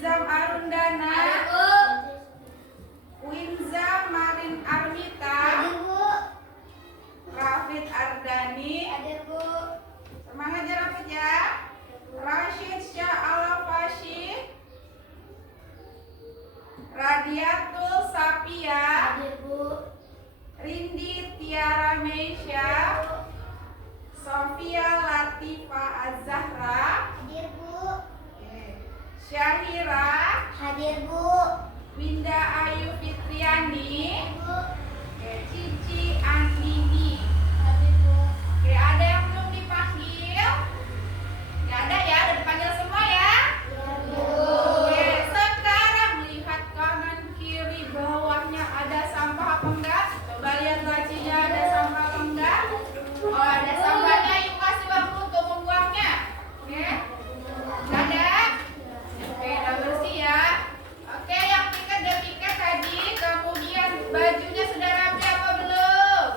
Nizam Arundana. Hadir, Bu. Winza Marin Armita. Hadir, Bu. Rafid Ardani. Hadir, Bu. Semangat ya Rafid ya. Rashid Syah Al-Fashid. Radiatul Sapia. Hadir, Bu. Rindi Tiara Meisha. Sofia Latifa Az-Zahra. Hadir, Bu. Syahira. Hadir, Bu. Winda Ayu Fitriani. Bu. Cici Andini. Hadir, Bu. Oke, ada yang belum dipanggil? Nggak ada ya, udah dipanggil semua ya? Oke, sekarang lihat kanan kiri bawahnya ada sampah apa enggak? Coba lihat lacinya ada sampah apa enggak? Oh, ada sampahnya, yuk kasih waktu untuk membuangnya. Oke? Nggak ada? Oke, udah bersih ya. Oke, yang piket udah piket tadi, kemudian bajunya sudah rapi apa belum?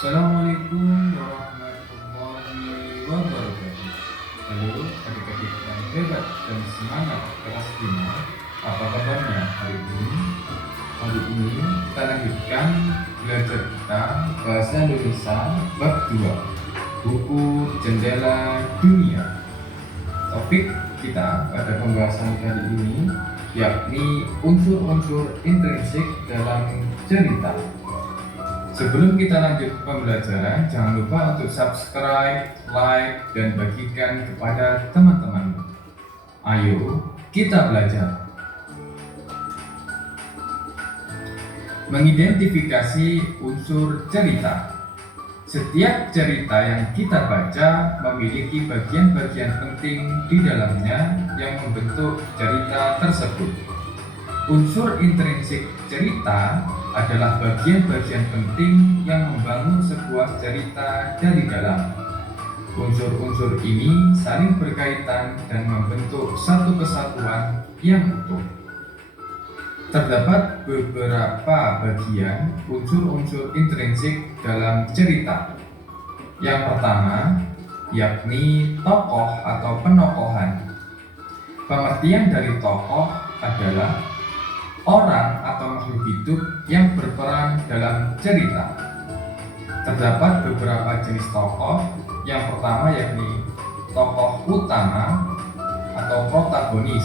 Assalamualaikum warahmatullahi wabarakatuh. Halo adik-adik yang hebat dan semangat kelas 5. Apa kabarnya hari ini? Hari ini kita lanjutkan belajar kita Bahasa Indonesia bab 2, buku Jendela Dunia. Topik kita pada pembahasan kali ini yakni unsur-unsur intrinsik dalam cerita. Sebelum kita lanjut pembelajaran, jangan lupa untuk subscribe, like, dan bagikan kepada teman-teman. Ayo, kita belajar. Mengidentifikasi unsur cerita. Setiap cerita yang kita baca memiliki bagian-bagian penting di dalamnya yang membentuk cerita tersebut. Unsur intrinsik cerita adalah bagian-bagian penting yang membangun sebuah cerita dari dalam. Unsur-unsur ini saling berkaitan dan membentuk satu kesatuan yang utuh. Terdapat beberapa bagian unsur-unsur intrinsik dalam cerita. Yang pertama, yakni tokoh atau penokohan. Pengertian dari tokoh adalah orang atau makhluk hidup yang berperan dalam cerita. Terdapat beberapa jenis tokoh. Yang pertama yakni tokoh utama atau protagonis.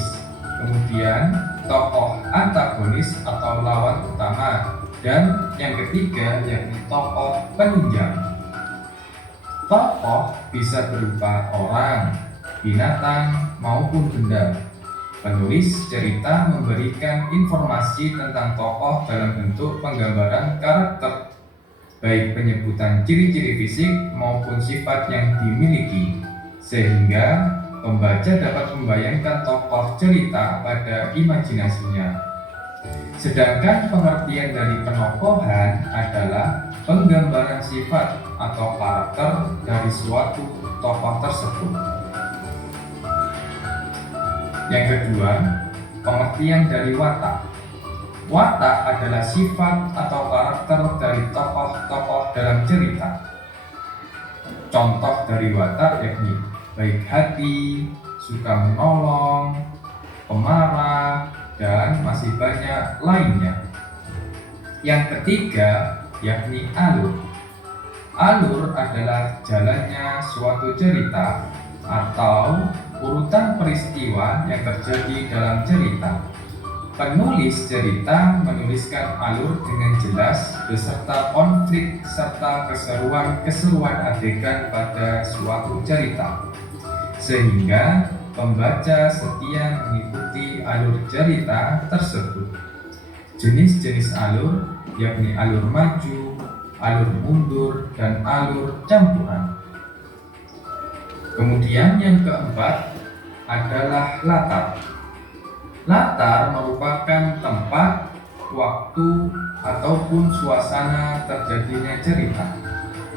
Kemudian tokoh antagonis atau lawan utama. Dan yang ketiga yakni tokoh penunjang. Tokoh bisa berupa orang, binatang, maupun benda. Penulis cerita memberikan informasi tentang tokoh dalam bentuk penggambaran karakter, baik penyebutan ciri-ciri fisik maupun sifat yang dimiliki, sehingga pembaca dapat membayangkan tokoh cerita pada imajinasinya. Sedangkan pengertian dari penokohan adalah penggambaran sifat atau karakter dari suatu tokoh tersebut. Yang kedua, pengertian dari watak. Watak adalah sifat atau karakter dari tokoh-tokoh dalam cerita. Contoh dari watak yakni baik hati, suka menolong, pemarah, dan masih banyak lainnya. Yang ketiga yakni alur. Alur adalah jalannya suatu cerita atau urutan peristiwa yang terjadi dalam cerita. Penulis cerita menuliskan alur dengan jelas beserta konflik serta keseruan adegan pada suatu cerita, sehingga pembaca setia mengikuti alur cerita tersebut. Jenis-jenis alur yakni alur maju, alur mundur, dan alur campuran. Kemudian yang keempat adalah latar. Latar merupakan tempat, waktu, ataupun suasana terjadinya cerita.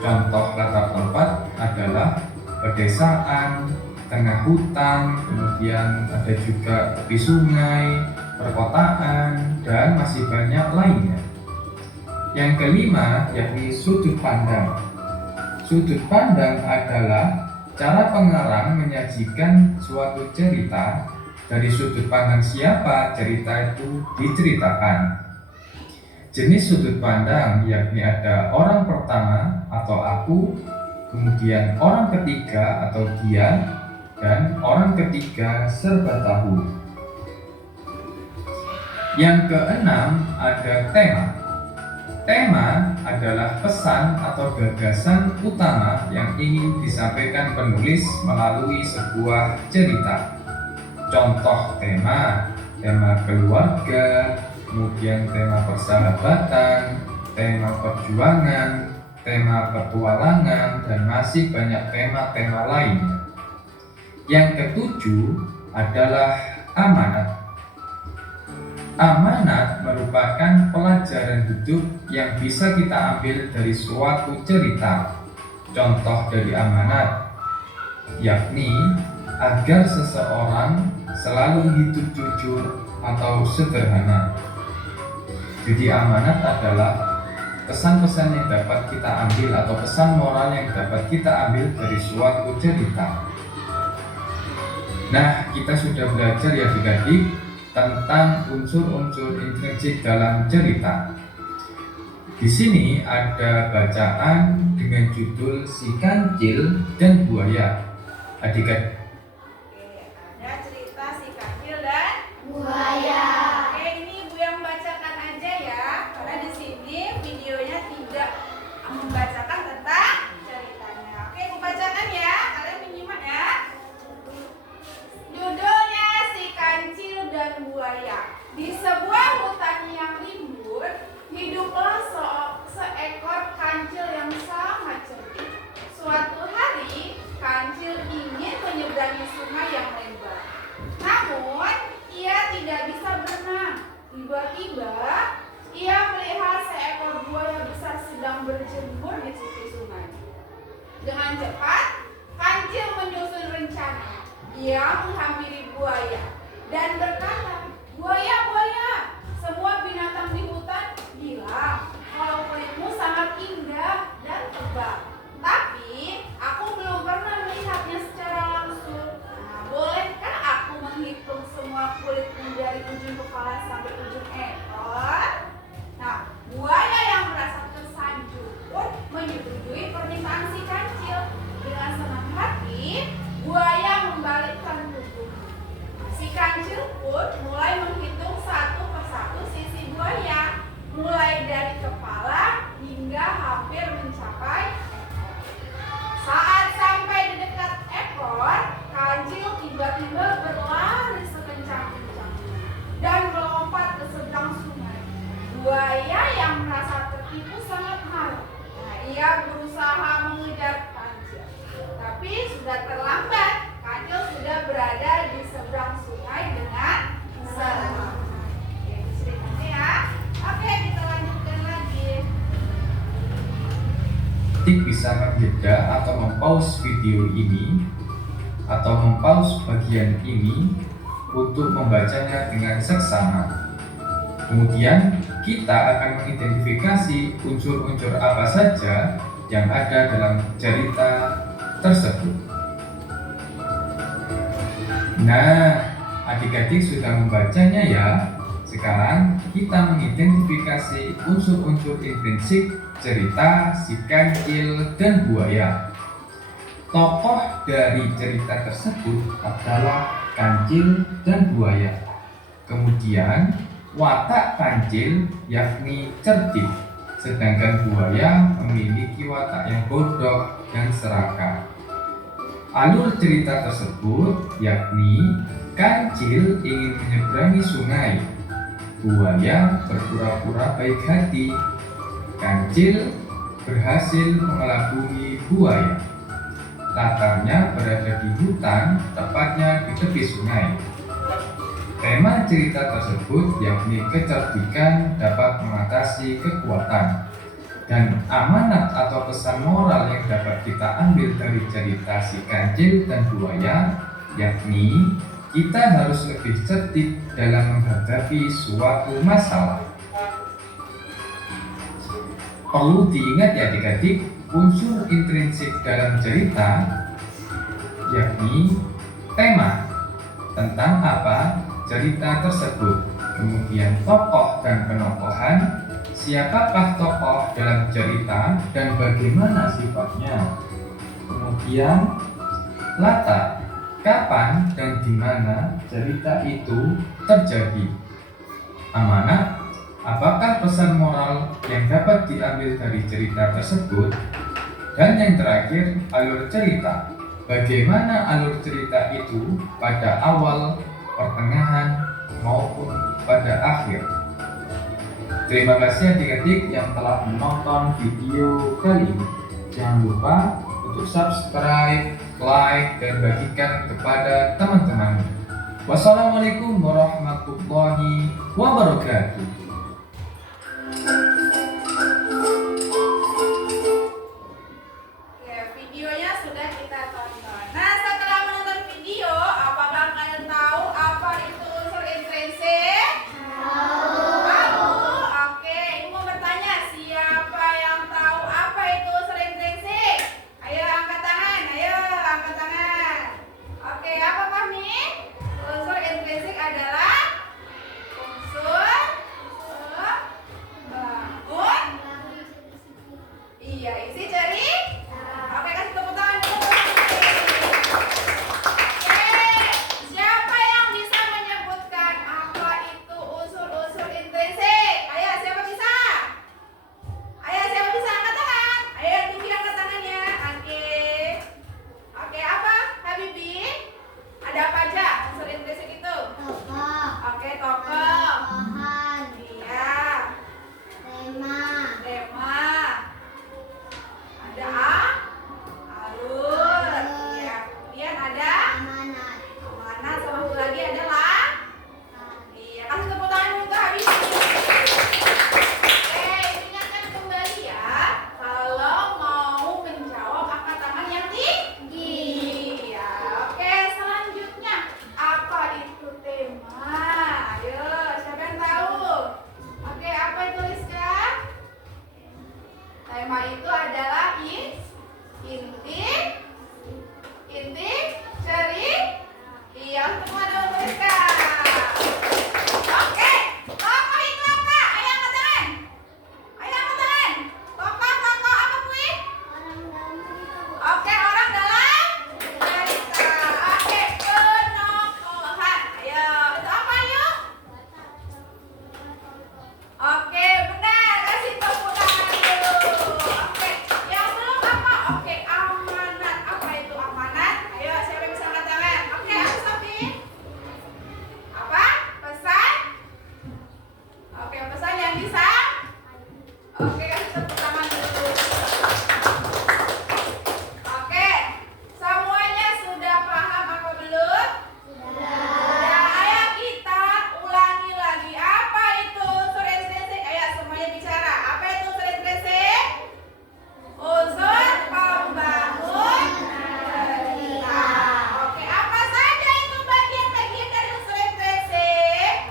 Contoh latar tempat adalah pedesaan, tengah hutan, kemudian ada juga tepi sungai, perkotaan, dan masih banyak lainnya. Yang kelima yakni sudut pandang. Sudut pandang adalah cara pengarang menyajikan suatu cerita dari sudut pandang siapa cerita itu diceritakan. Jenis sudut pandang yakni ada orang pertama atau aku, kemudian orang ketiga atau dia, dan orang ketiga serba tahu. Yang keenam ada tema. Tema adalah pesan atau gagasan utama yang ingin disampaikan penulis melalui sebuah cerita. Contoh tema keluarga, kemudian tema persahabatan, tema perjuangan, tema petualangan, dan masih banyak tema-tema lainnya. Yang ketujuh adalah amanat. Amanat merupakan pelajaran hidup yang bisa kita ambil dari suatu cerita. Contoh dari amanat yakni agar seseorang selalu hidup jujur atau sederhana. Jadi amanat adalah pesan-pesan yang dapat kita ambil atau pesan moral yang dapat kita ambil dari suatu cerita. Nah, kita sudah belajar ya adik-adik tentang unsur-unsur intrinsik dalam cerita. Di sini ada bacaan dengan judul Si Kancil dan Buaya. Adik-adik, Oke, ada cerita si kancil dan Buaya. Oke, ini Bu yang bacakan aja ya, karena di sini videonya tidak membacakan tentang ceritanya. Oke, Bu bacakan ya, kalian menyimak ya. Judulnya Si Kancil dan Buaya. Di sebuah hutan yang rimbun, hiduplah seekor kancil yang sangat cerdik. Suatu hari, kancil ingin menyeberangi sungai yang lebar. Namun, ia tidak bisa berenang. Tiba-tiba, ia melihat seekor buaya besar sedang berjemur di tepi sungai. Dengan cepat, kancil menyusun rencana. Ia menghampiri buaya dan berkata, "Buaya, buaya, semua binatang di hutan bilang kalau kulitmu sangat indah dan tebal. Tapi aku belum pernah melihatnya secara langsung. Nah, bolehkah aku menghitung semua kulitmu dari ujung kepala sampai ujung ekor?" Nah, buaya yang merasa tersanjung pun menyetujui permintaan si kancil. Dengan senang hati, buaya membalikkan tubuhnya. Si kancil pun mulai menghitung satu persatu sisi buaya, mulai dari kepala hingga hampir mencapai ekor. Saat sampai di dekat ekor, kancil tiba-tiba berlari sekencang-kencangnya dan melompat ke seberang sungai. Buaya yang merasa tertipu sangat marah. Nah, ia berusaha mengejar kancil, tapi sudah terlambat. Kancil sudah berada di seberang sungai dengan selamat. Oke, ceritanya ya. Oke, kita lanjutkan lagi. adik bisa menjeda atau mempause video ini atau mempause bagian ini untuk membacanya dengan seksama. Kemudian kita akan mengidentifikasi unsur-unsur apa saja yang ada dalam cerita tersebut. Nah, adik-adik sudah membacanya ya. Sekarang kita mengidentifikasi unsur-unsur intrinsik cerita Si Kancil dan Buaya. Tokoh dari cerita tersebut adalah Kancil dan Buaya. Kemudian watak Kancil yakni cerdik, sedangkan buaya memiliki watak yang bodoh dan serakah. Alur cerita tersebut yakni Kancil ingin menyeberangi sungai, buaya berpura-pura baik hati. Kancil berhasil mengelabui buaya. Latarnya berada di hutan, tepatnya di tepi sungai. Tema cerita tersebut yakni kecerdikan dapat mengatasi kekuatan. Dan amanat atau pesan moral yang dapat kita ambil dari cerita Si Kancil dan Buaya yakni kita harus lebih cerdik dalam menghadapi suatu masalah. Perlu diingat ya adik-adik, unsur intrinsik dalam cerita yakni tema, tentang apa cerita tersebut, kemudian tokoh dan penokohan, siapakah tokoh dalam cerita dan bagaimana sifatnya, kemudian latar, kapan dan di mana cerita itu terjadi, amanat, apakah pesan moral yang dapat diambil dari cerita tersebut, dan yang terakhir alur cerita, bagaimana alur cerita itu pada awal, pertengahan, maupun pada akhir. Terima kasih adik-adik yang telah menonton video kali ini. Jangan lupa untuk subscribe, like, dan bagikan kepada teman-teman. Wassalamualaikum warahmatullahi wabarakatuh. Videonya sudah kita tonton. Nah, setelah menonton video, apakah kalian tahu apa itu unsur intrinsik? Tahu. Oke, ini mau bertanya, siapa Tema itu adalah inti cerita. Yang semua ada menuliskan. Oke, tokoh itu apa? Ayo angkat tangan. Ayo angkat tangan. Tokoh apa Pui? Oke, orang dalam cerita. Oke, penokohan. Ayo, itu apa yuk? Oke, benar. Kasih tepuk tangan dulu. Oke, yang belum apa? Oke, amanat. Apa itu amanat? Ayo, siapa yang bisa angkat tangan? Oke, aku Sofi. Apa? Pesan? Oke, pesan yang bisa? Oke, kasih tepuk tangan dulu. Oke, semuanya sudah paham apa belum? Sudah. Ayo kita ulangi lagi. Apa itu surat resik? Ayo semuanya bicara. Apa itu surat resik? Unsur pembangun cerita. Oke, apa saja itu bagian-bagian dari unsur resik?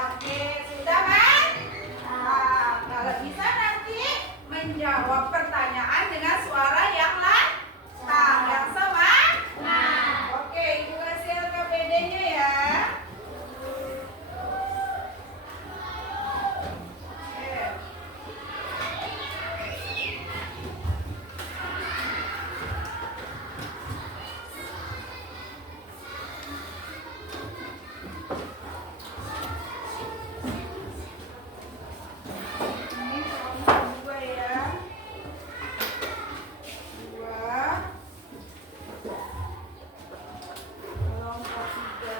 Oke, sudah kan? Nah, kalau bisa nanti menjawab pertanyaan dengan suara yang lantang, yang semangat. Oke, Ibu kasih LKPD-nya ya. Oke. Ini kelompok 2 ya. 2. Kelompok 3.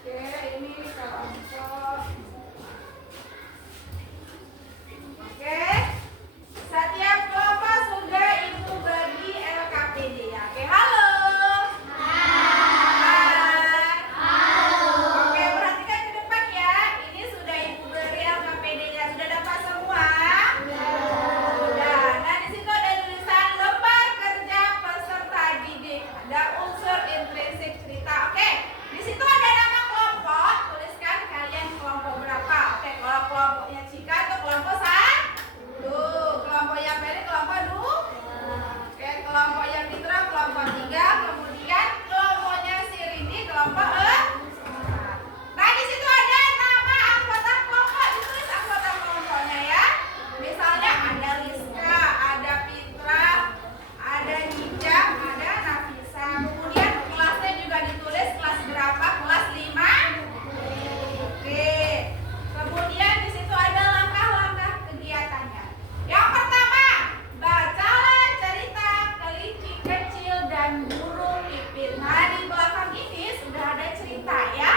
Oke, ini kelompok. Oke. Setiap kelompok sudah Ibu bagi LKPD ya. Oke, halo. Oke, perhatikan ke depan ya. Ini sudah Ibu beri LKPD-nya. Sudah dapat semua? Sudah. Nah, di situ ada tulisan lembar kerja peserta didik. Ada unsur intrinsik cerita. Oke. Di situ ada nama kelompok. Tuliskan kalian kelompok berapa. Oke, kalau kelompoknya Cika itu kelompok 1. Kelompoknya Peri kelompok 2. Oke, kelompoknya Fitra kelompok 3. Kemudian kelompoknya si Rini kelompok 4. Nah, di situ ada nama anggota kelompok. Ditulis anggota kelompoknya ya. Misalnya ada Rizka, ada Fitra, ada Nijam, ada Nafisa. Kemudian kelasnya juga ditulis kelas berapa? Kelas 5. Oke. Kemudian di situ ada langkah-langkah kegiatannya. Yang pertama, bacalah cerita kelinci kecil dan burung pipit. Nah, di belakang ini sudah ada cerita ya.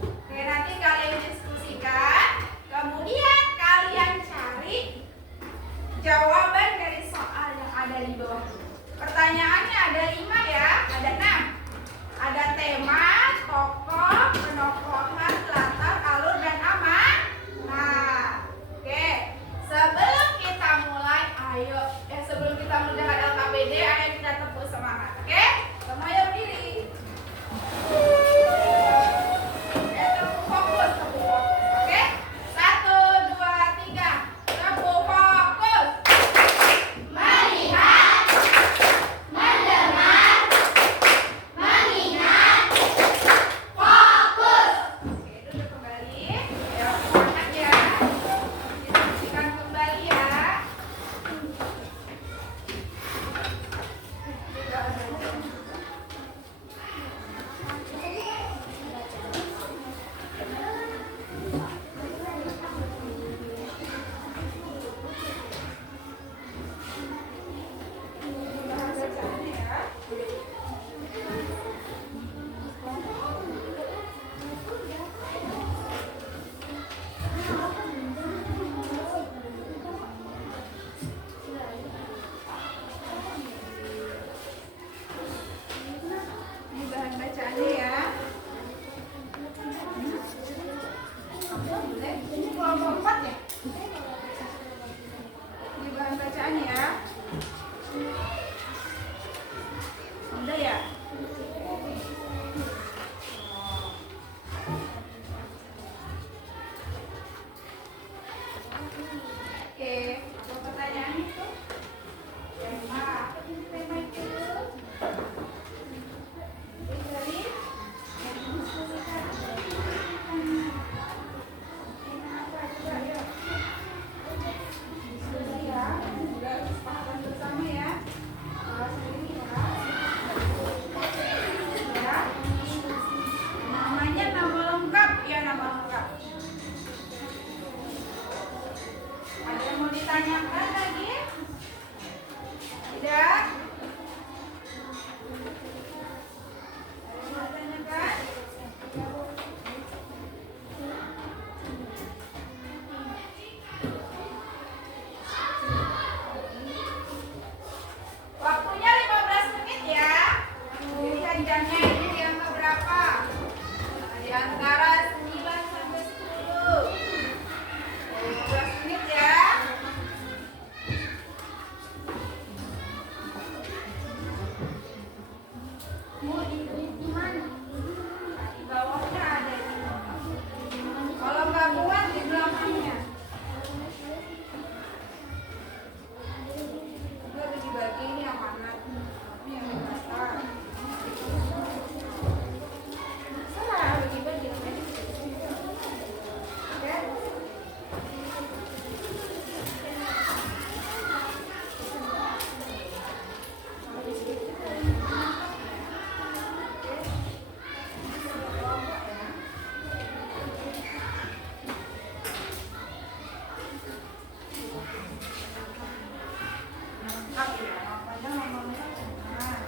Oke, nanti kalian diskusikan. Kemudian kalian cari jawaban dari soal yang ada di bawah. Pertanyaannya ada 5 ya, ada 6. Ada tema, tokoh, penokohan, latar, alur, dan aman. Nah, oke. Sebelum kita mulai, sebelum kita mendengar LKPD, ayo kita tepuk semangat, oke? Semuanya berdiri. Tepuk fokus, oke? 1, 2, 3. Tepuk fokus. ditanyakan lagi? Tidak? Ada yang mau ditanyakan? Waktunya 15 menit ya. Jadi janjiannya ini yang keberapa? Di antara 9 sampai 10. 15 menit ya. Mau di mana? Di bawahnya ada ini. Kalau nggak muat di belakangnya. Udah dibagi ini yang mana? Ini yang besar. Salah bagi-bagi. Ya. Lengkap ya, makanya ngomongnya jangan.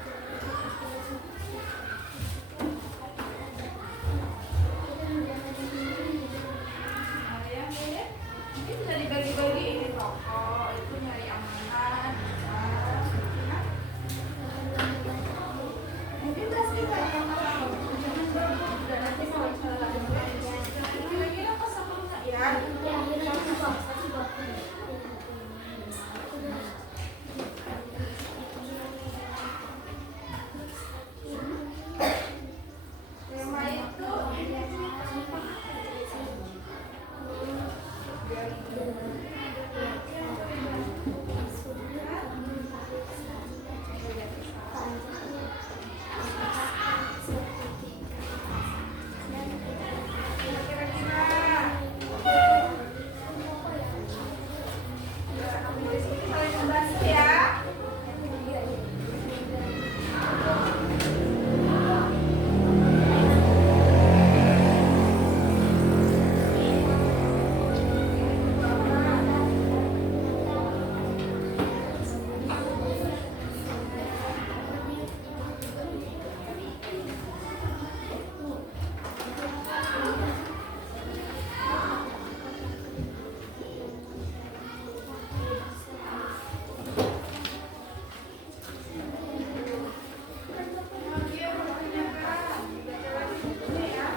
Ada yang beda? Mungkin bisa dibagi-bagi ini toko, itu nyari amanat, bisa. Mungkin pasti banyak orang jangan bagus dan nanti kalau salah kira-kira pas sama enggak ya? Ya, ini satu box. Tema itu saling membantu ya. Oke, waktunya Kak. Baca lagi bukunya ya.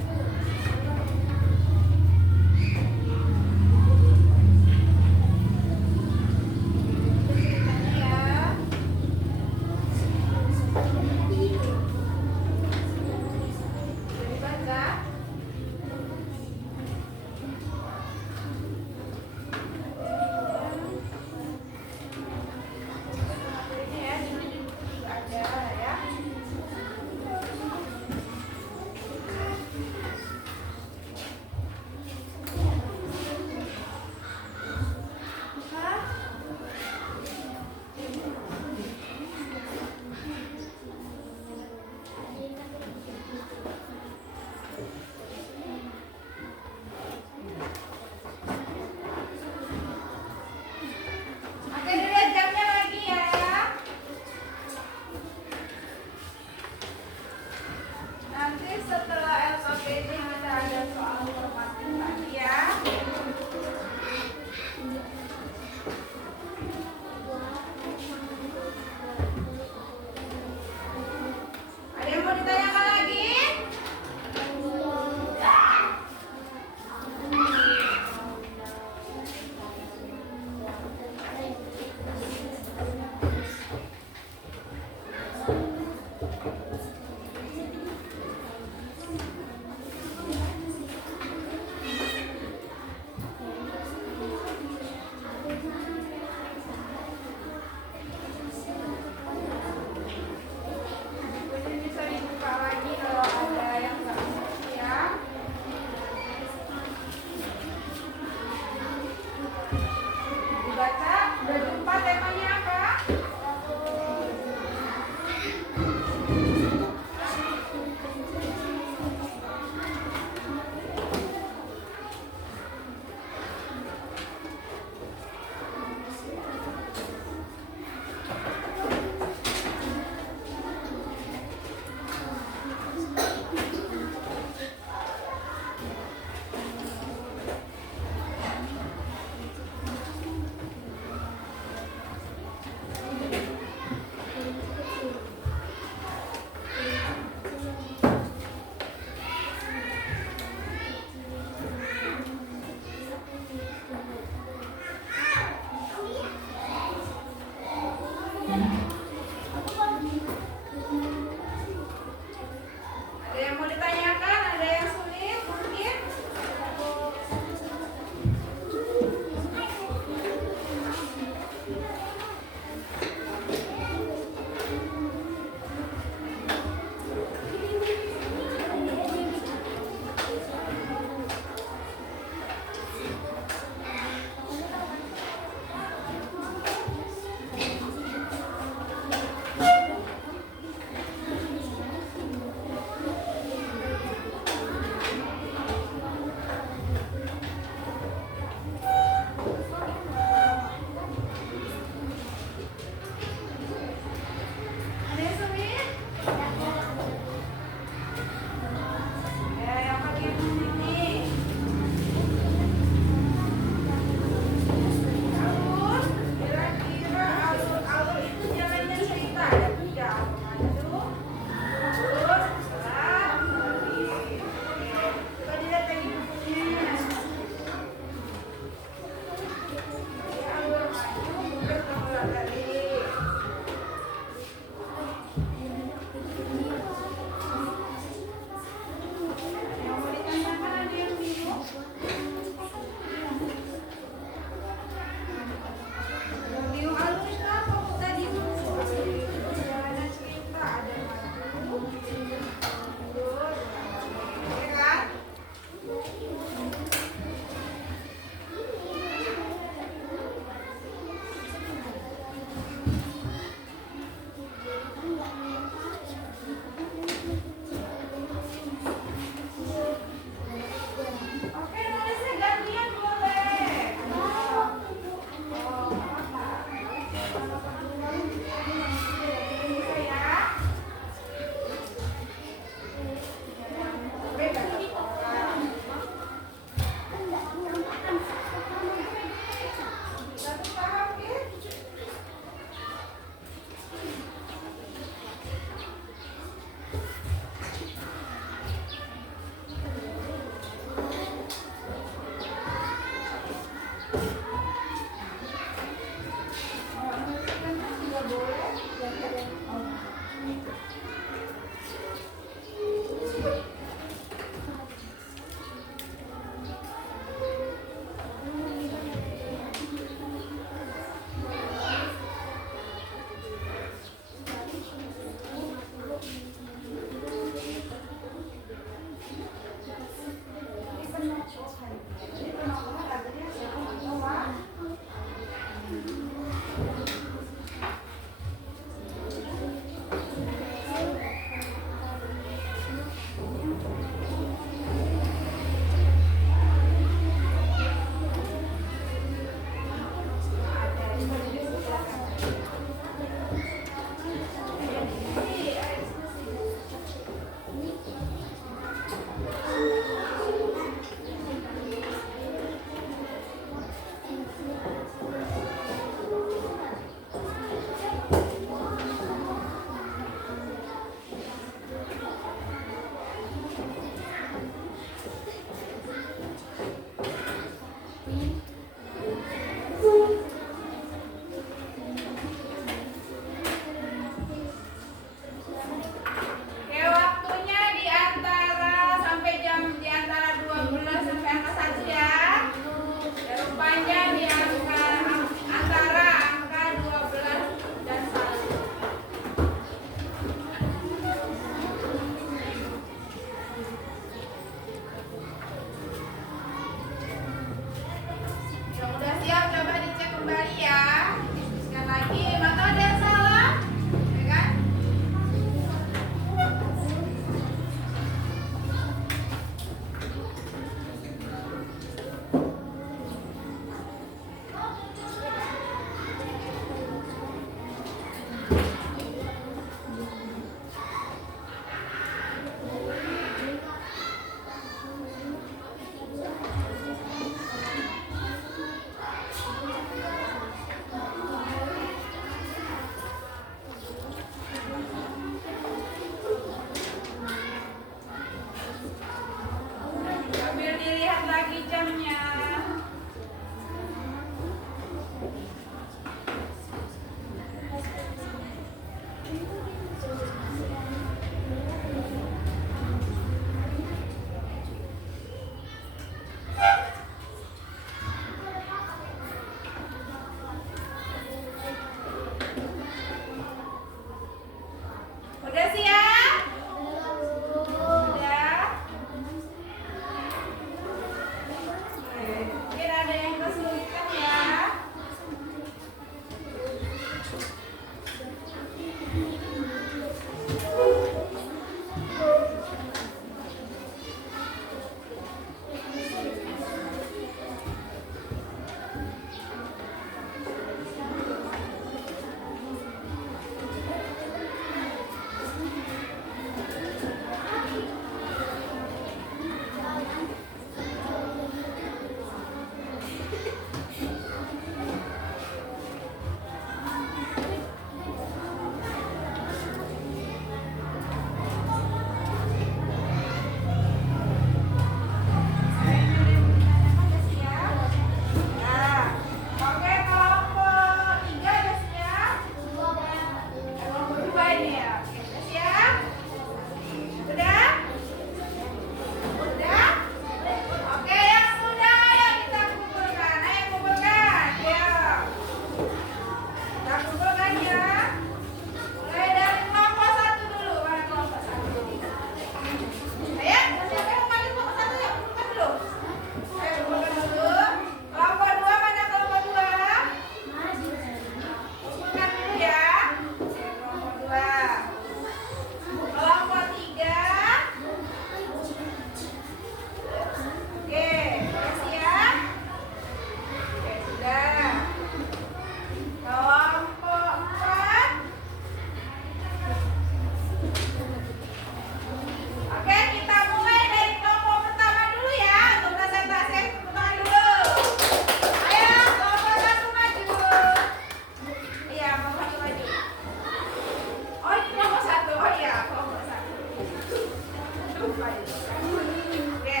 Oke.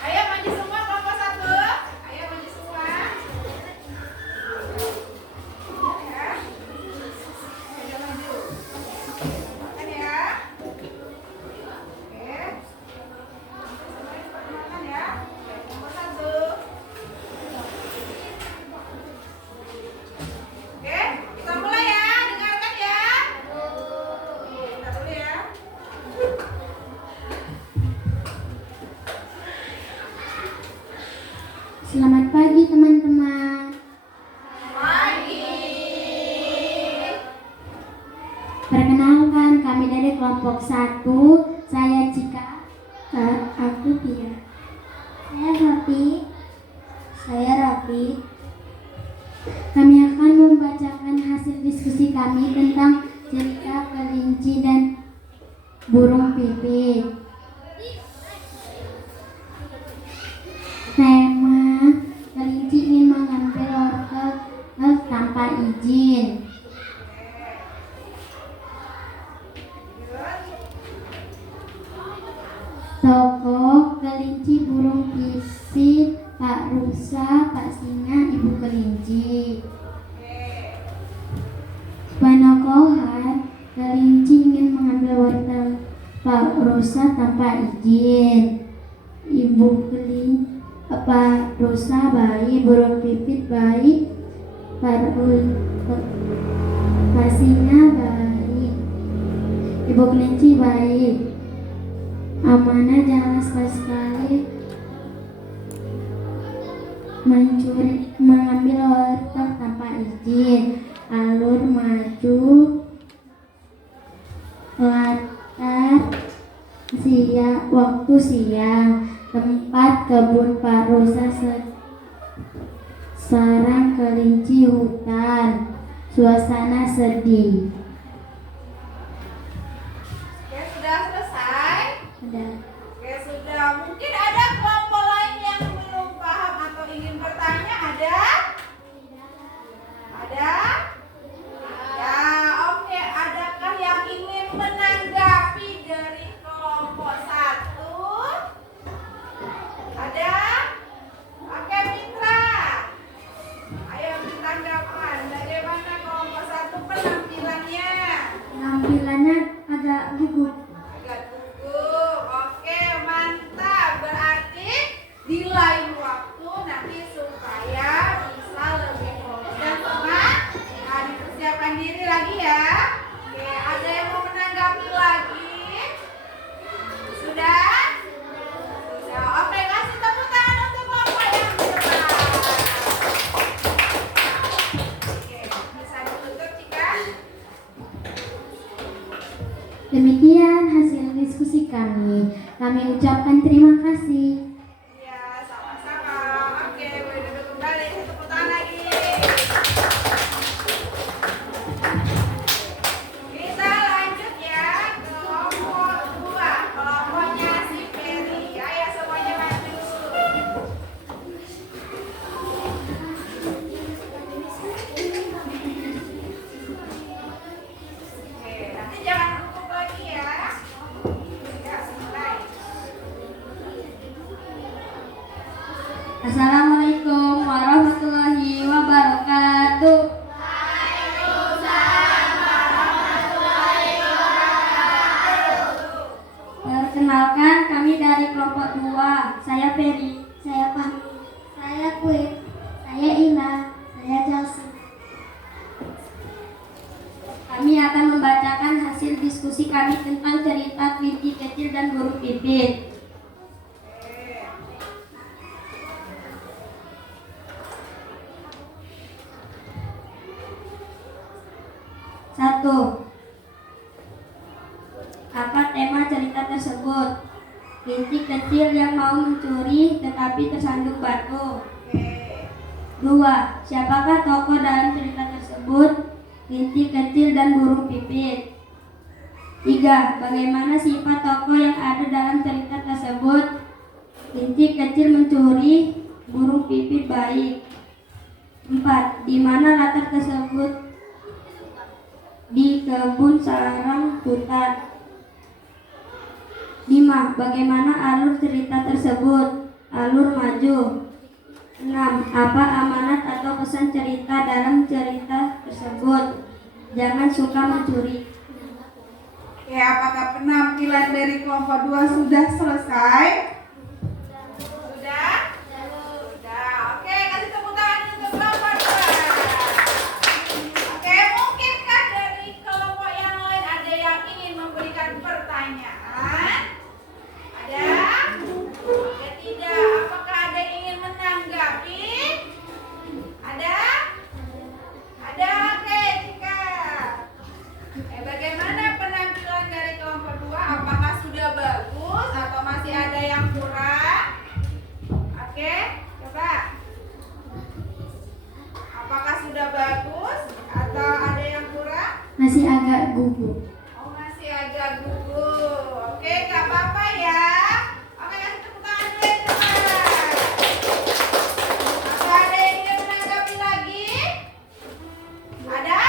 Ayo maju semua kelompok 1. Ayo maju semua. Ya. Ayo maju. Makan ya. Oke. Semuanya cepat makan ya. Oke, kelompok 1. Oke, kita mulai ya. Dengarkan ya. Kita dulu ya. Selamat pagi teman-teman. Pagi. Perkenalkan, kami dari kelompok 1. Saya Cika. Aku Pia. Saya Sofi. Saya Rafi. Kami akan membacakan hasil diskusi kami tentang cerita kelinci dan burung pipit. Tema: kelinci ingin mengambil wortel tanpa izin. Tokoh kelinci, burung pipit, Pak Rusa, Pak Singa, Ibu Kelinci. Penokohan: kelinci ingin mengambil wortel Pak Rusa tanpa izin. Ibu kelinci, Pak Rusa baik, burung pipit baik, Pak Singa baik, Ibu Kelinci baik. Amanah jangan sekali-sekali mengambil wortel tanpa izin. Alur maju, latar waktu siang, tempat kebun Pak Rusa, sarang kelinci hutan, suasana sedih. Oke, sudah selesai. Udah. Oke, sudah. Mungkin ada kelompok lain yang belum paham atau ingin bertanya? Ada? Ada? Ya, oke. Adakah yang ingin menanggapi dari kelompok 1? Ada? Oke, Mitra. Ayo tanggapan. Bagaimana kelompok 1 penampilannya? Penampilannya agak gugup. Agak gugup. Oke, mantap. Berarti di lain waktu nanti supaya bisa lebih fokus dan semangat. Nah, dipersiapkan diri lagi ya. Oke, ada yang mau menanggapi lagi? Sudah? Sudah. Oke, kasih tepuk tangan untuk kelompok yang di depan. Oke, bisa ditutup Cika? Demikian hasil diskusi kami. Kami ucapkan terima kasih. Iya, sama-sama. Oke, boleh duduk kembali. Tepuk tangan lagi. Kita lanjut ya ke kelompok 2. Kelompoknya si Peri. Ayo semuanya maju. Oke, nanti jangan gugup lagi ya. Ya, mulai. Assalamualaikum warahmatullahi wabarakatuh. Perkenalkan, kami dari kelompok 2. Saya Peri. Saya Fahmi. Saya Kue. Saya Ina. Saya Chelsea. Kami akan membacakan hasil diskusi kami tentang cerita kelinci kecil dan burung pipit. Satu. Apa tema cerita tersebut? Kelinci kecil yang mau mencuri tetapi tersandung batu. Dua. Siapakah tokoh dalam cerita tersebut? Kelinci kecil dan burung pipit. 3. Bagaimana sifat tokoh yang ada dalam cerita tersebut? Kelinci kecil mencuri, burung pipit baik. 4. Di mana latar tersebut? Di kebun sarang hutan. 5. 5. Bagaimana alur cerita tersebut? Alur maju. 6. Apa amanat atau pesan cerita dalam cerita tersebut? Jangan suka mencuri. Oke, apakah penampilan dari kelompok 2 sudah selesai? Sudah? Sudah. Oke, kasih tepuk tangan untuk kelompok 2. Oke, mungkinkah dari kelompok yang lain ada yang ingin memberikan pertanyaan? Ada? Oke, tidak. Apakah ada yang ingin menanggapi? Ada? Ada? Oke, Cika. Bagaimana penampilan dari kelompok 2? Apakah sudah bagus atau masih ada yang kurang? Oke, coba. Apakah sudah bagus atau ada yang kurang? Masih agak gugup. Oh, masih agak gugup. Oke, gak apa-apa ya. Oke, kasih tepuk tangan dulu ya, teman. Apa ada yang ingin menanggapi lagi? Ada?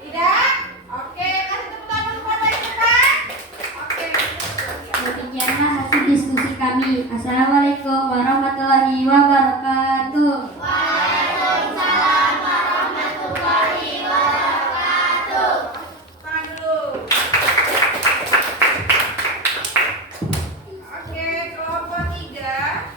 Tidak? Oke, kasih tepuk tangan untuk kelompok yang depan. Oke. Demikianlah hasil diskusi kami. Assalamualaikum warahmatullahi wabarakatuh. Tangan dulu. Oke, kelompok 3.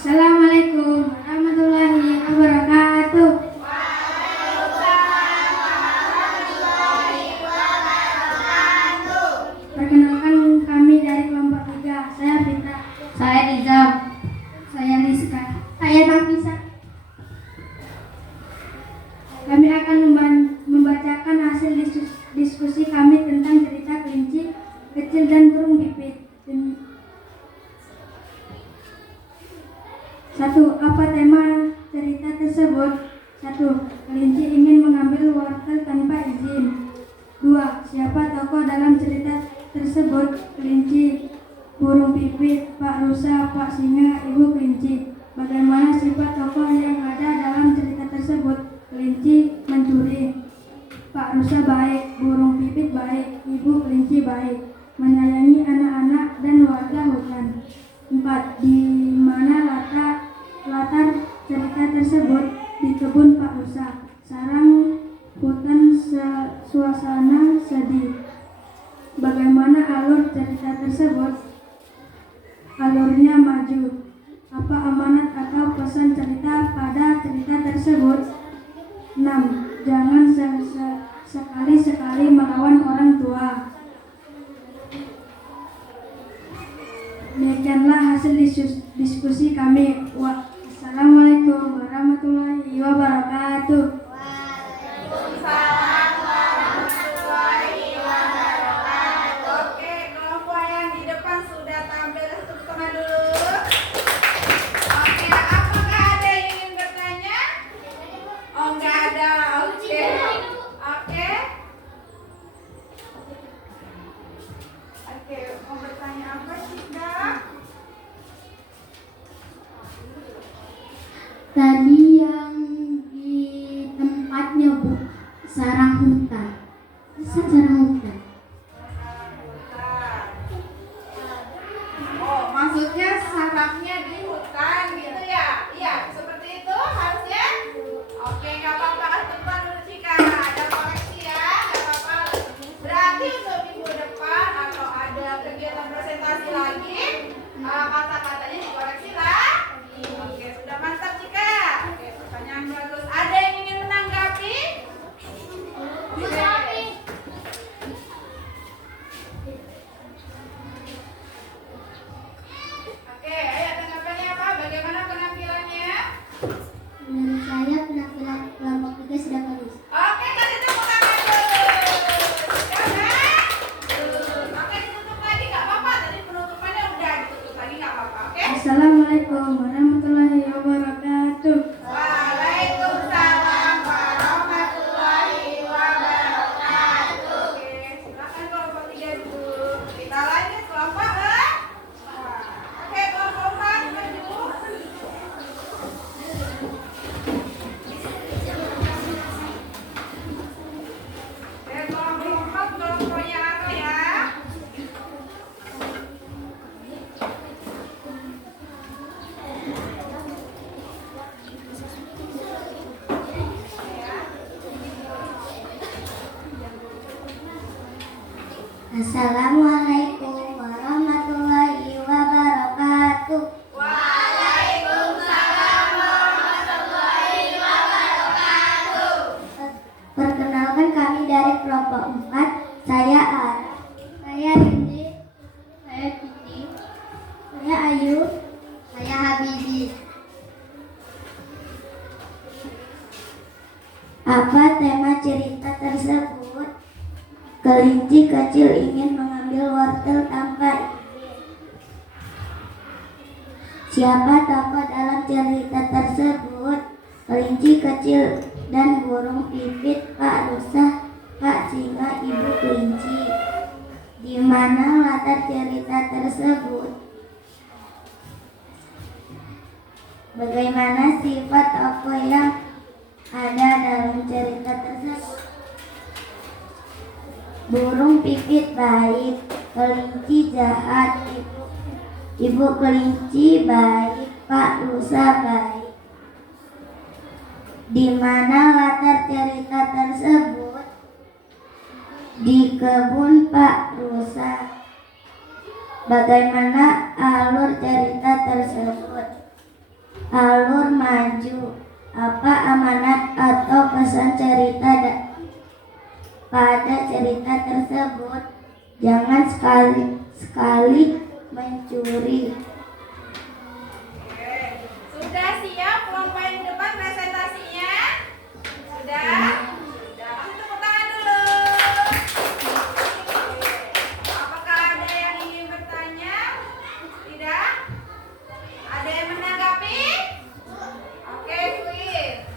Assalamualaikum warahmatullahi wabarakatuh. Perkenalkan kami dari kelompok 3. Saya Fitra. Saya Nizam. Saya Rizka. Saya Nafisa. Kami akan membacakan hasil diskusi kami tentang cerita kelinci kecil dan burung pipit. 1. Apa tema cerita tersebut? 1. Kelinci ingin mengambil wortel tanpa izin. 2. Siapa tokoh dalam cerita tersebut? Kelinci, burung pipit, Pak Rusa, Pak Singa, Ibu Kelinci. Bagaimana sifat tokoh yang ada dalam cerita tersebut? Kelinci mencuri, Pak Rusa baik, burung pipit baik, Ibu Kelinci baik, menyayangi anak-anak dan warga hutan. 4. Di mana latar cerita tersebut? Di kebun Pak Rusa, sarang hutan, suasana sedih. Bagaimana alur cerita tersebut? Alurnya maju. Apa amanat atau pesan cerita pada cerita tersebut? 6. Jangan sekali-sekali melawan orang tua. Demikianlah hasil diskusi kami. Assalamualaikum warahmatullahi wabarakatuh. Waalaikumsalam warahmatullahi wabarakatuh. Oke, kelompok yang di depan sudah tampil. Tepuk tangan dulu. Oke, apakah ada yang ingin bertanya? Oh, nggak ada. Oke. Oke. Oke, mau bertanya apa sih, Dak? Tadi yang di tempatnya Bu, sarang hutan. Sarang hutan. Oh, maksudnya sarangnya di hutan gitu ya? Iya, seperti itu harusnya? Oke, nggak apa-apa. Depan dulu Cika. Ada koreksi ya, nggak apa-apa. Berarti untuk minggu depan atau ada kegiatan presentasi lagi, kata-katanya dikoreksi lah. Oke, sudah mantap Cika. Oke, pertanyaan bagus. Ada yang ingin menanggapi? Assalamualaikum warahmatullahi wabarakatuh. Waalaikumsalam warahmatullahi wabarakatuh. Perkenalkan kami dari kelompok 4. Saya Ara. Saya Indi. Saya Kiti. Saya Ayu. Saya Habibi. Apa tema cerita tersebut? Kelinci kecil ingin mengambil wortel tanpa izin. Siapa tokoh dalam cerita tersebut? Kelinci kecil dan burung pipit, Pak Rusa, Pak Singa, Ibu Kelinci. Di mana latar cerita tersebut? Bagaimana sifat tokoh yang ada dalam cerita tersebut? Burung pipit baik, kelinci jahat, ibu kelinci baik, Pak Rusa baik. Di mana latar cerita tersebut? Di kebun Pak Rusa. Bagaimana alur cerita tersebut? Alur maju. Apa amanat atau pesan cerita pada cerita tersebut? Jangan sekali-sekali mencuri. Sudah siap kelompok yang depan presentasinya? Sudah? Sudah. Kasih tepuk tangan dulu. Apakah ada yang ingin bertanya? Tidak? Ada yang menanggapi? Oke, Sweet.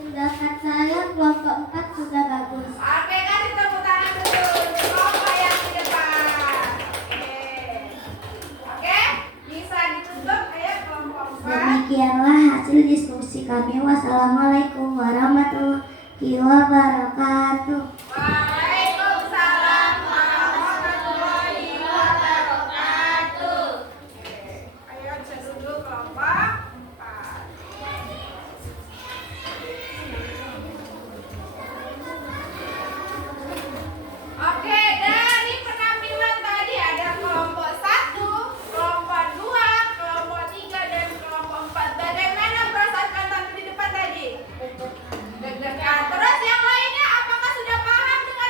Tindakan saya kelompok 4 sudah bagus. Oke, kasih tepuk tangan dulu untuk kelompok yang di depan. Oke, bisa ditutup ayo kelompok 4. Demikianlah hasil diskusi kami. Wassalamualaikum warahmatullahi wabarakatuh. Waalaikumsalam warahmatullahi wabarakatuh. Ayo bisa duduk kelompok 4. Oke, dari penampilan tadi ada kelompok 1, kelompok 2, kelompok 3, dan kelompok 4. Bagaimana perasaan kalian tampil di depan tadi? Deg-degan. Terus yang lainnya apakah sudah paham dengan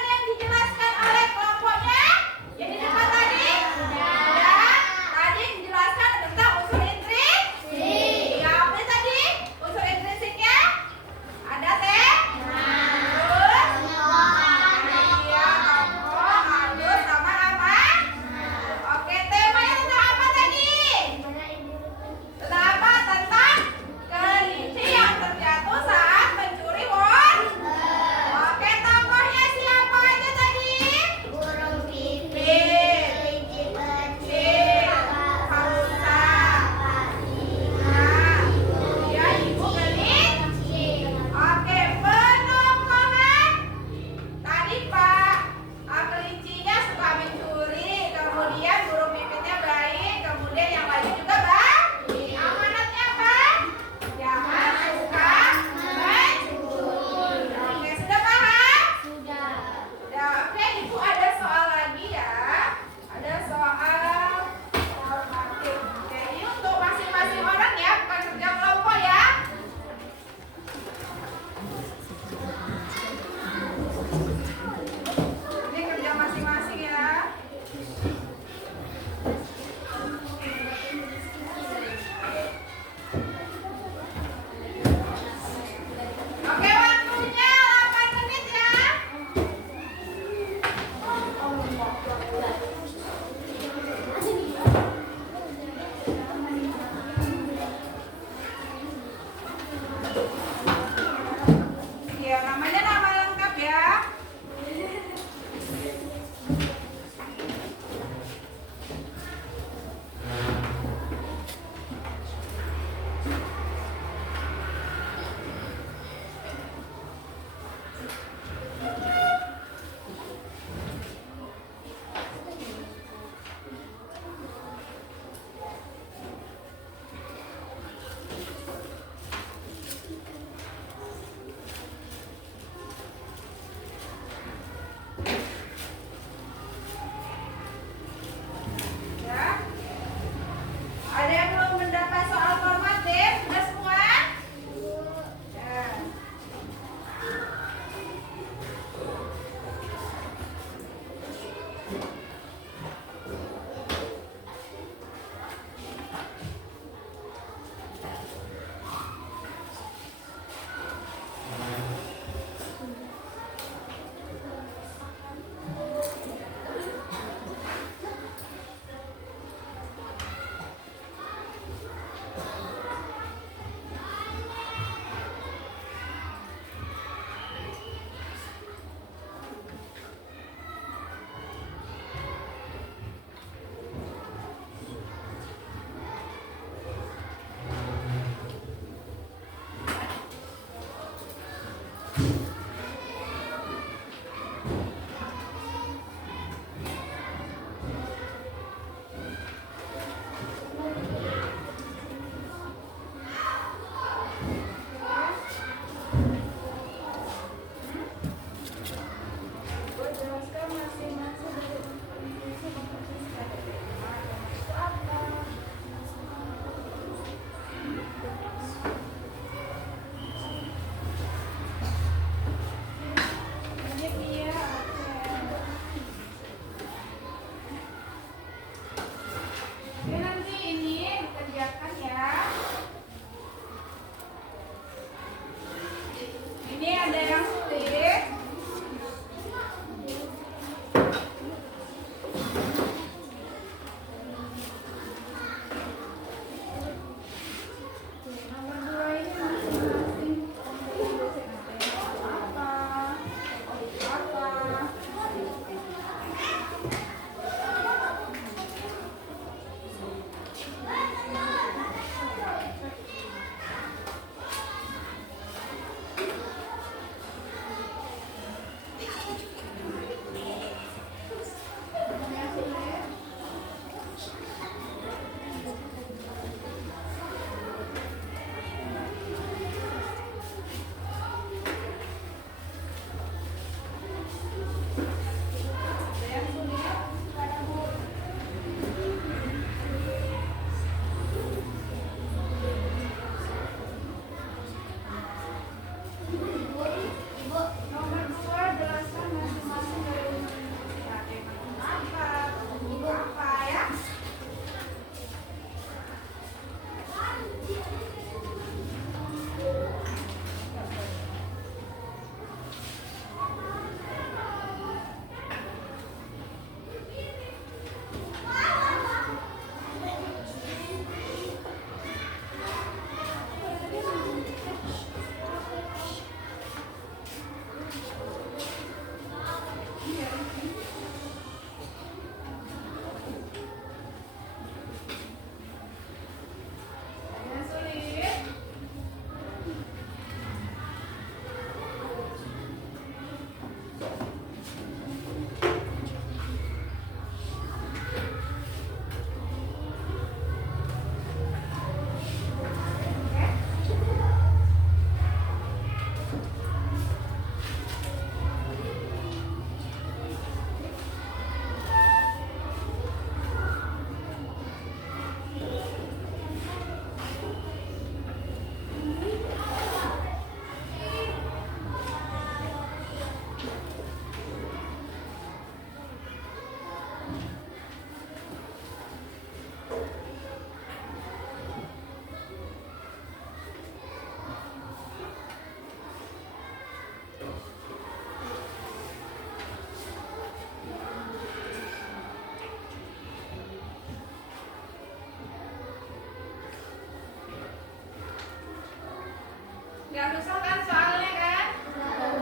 Nggak susah kan soalnya kan?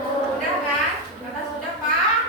Udah kan? Kata sudah Pak?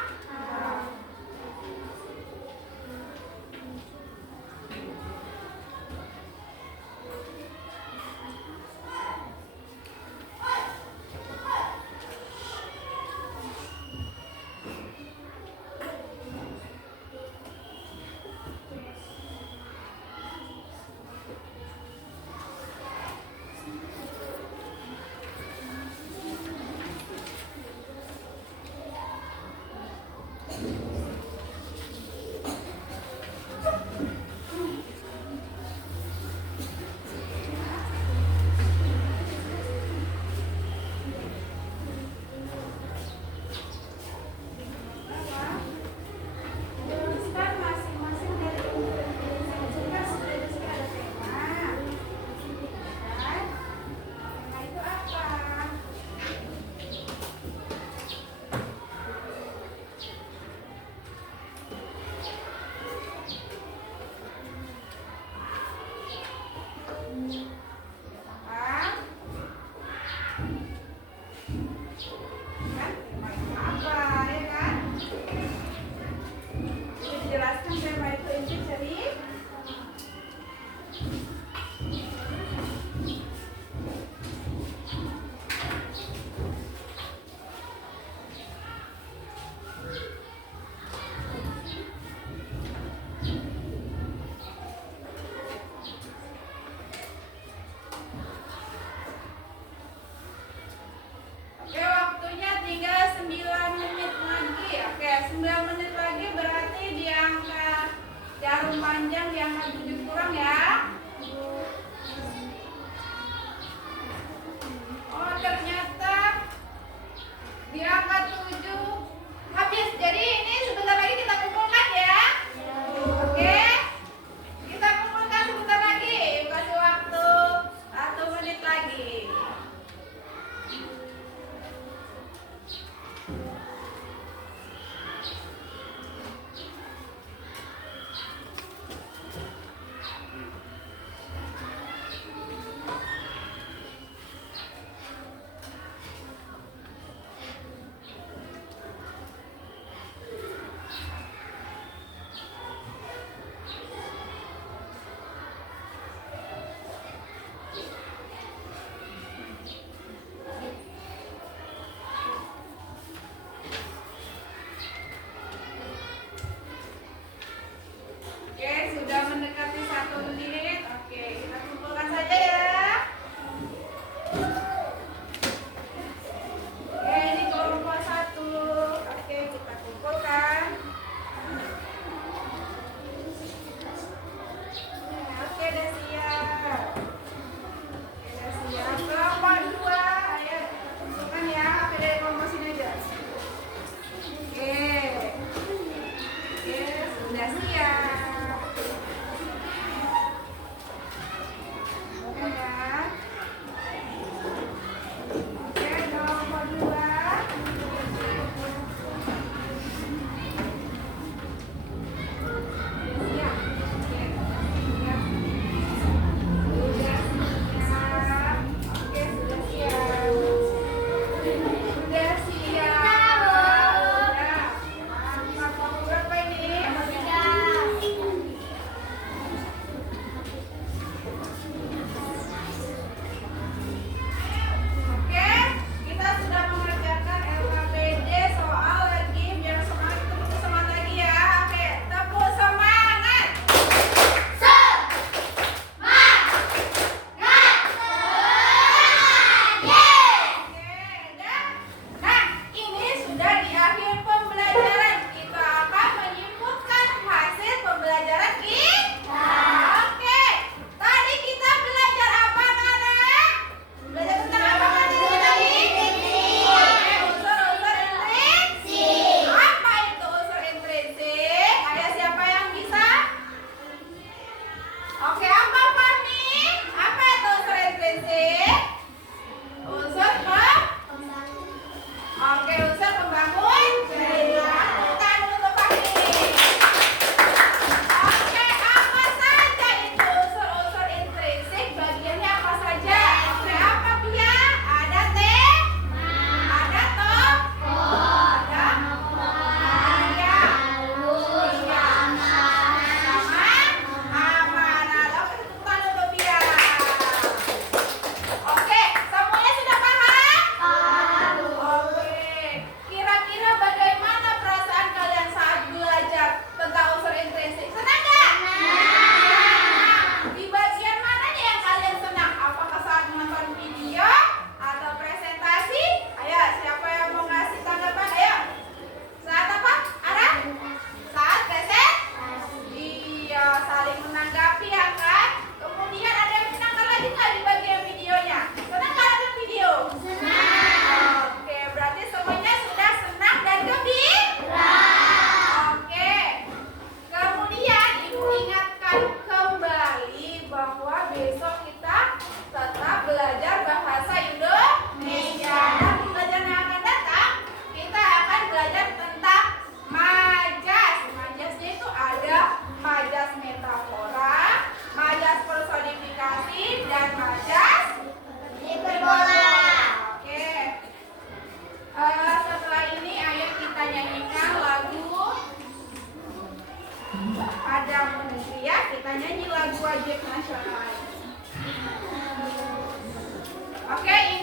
Oke,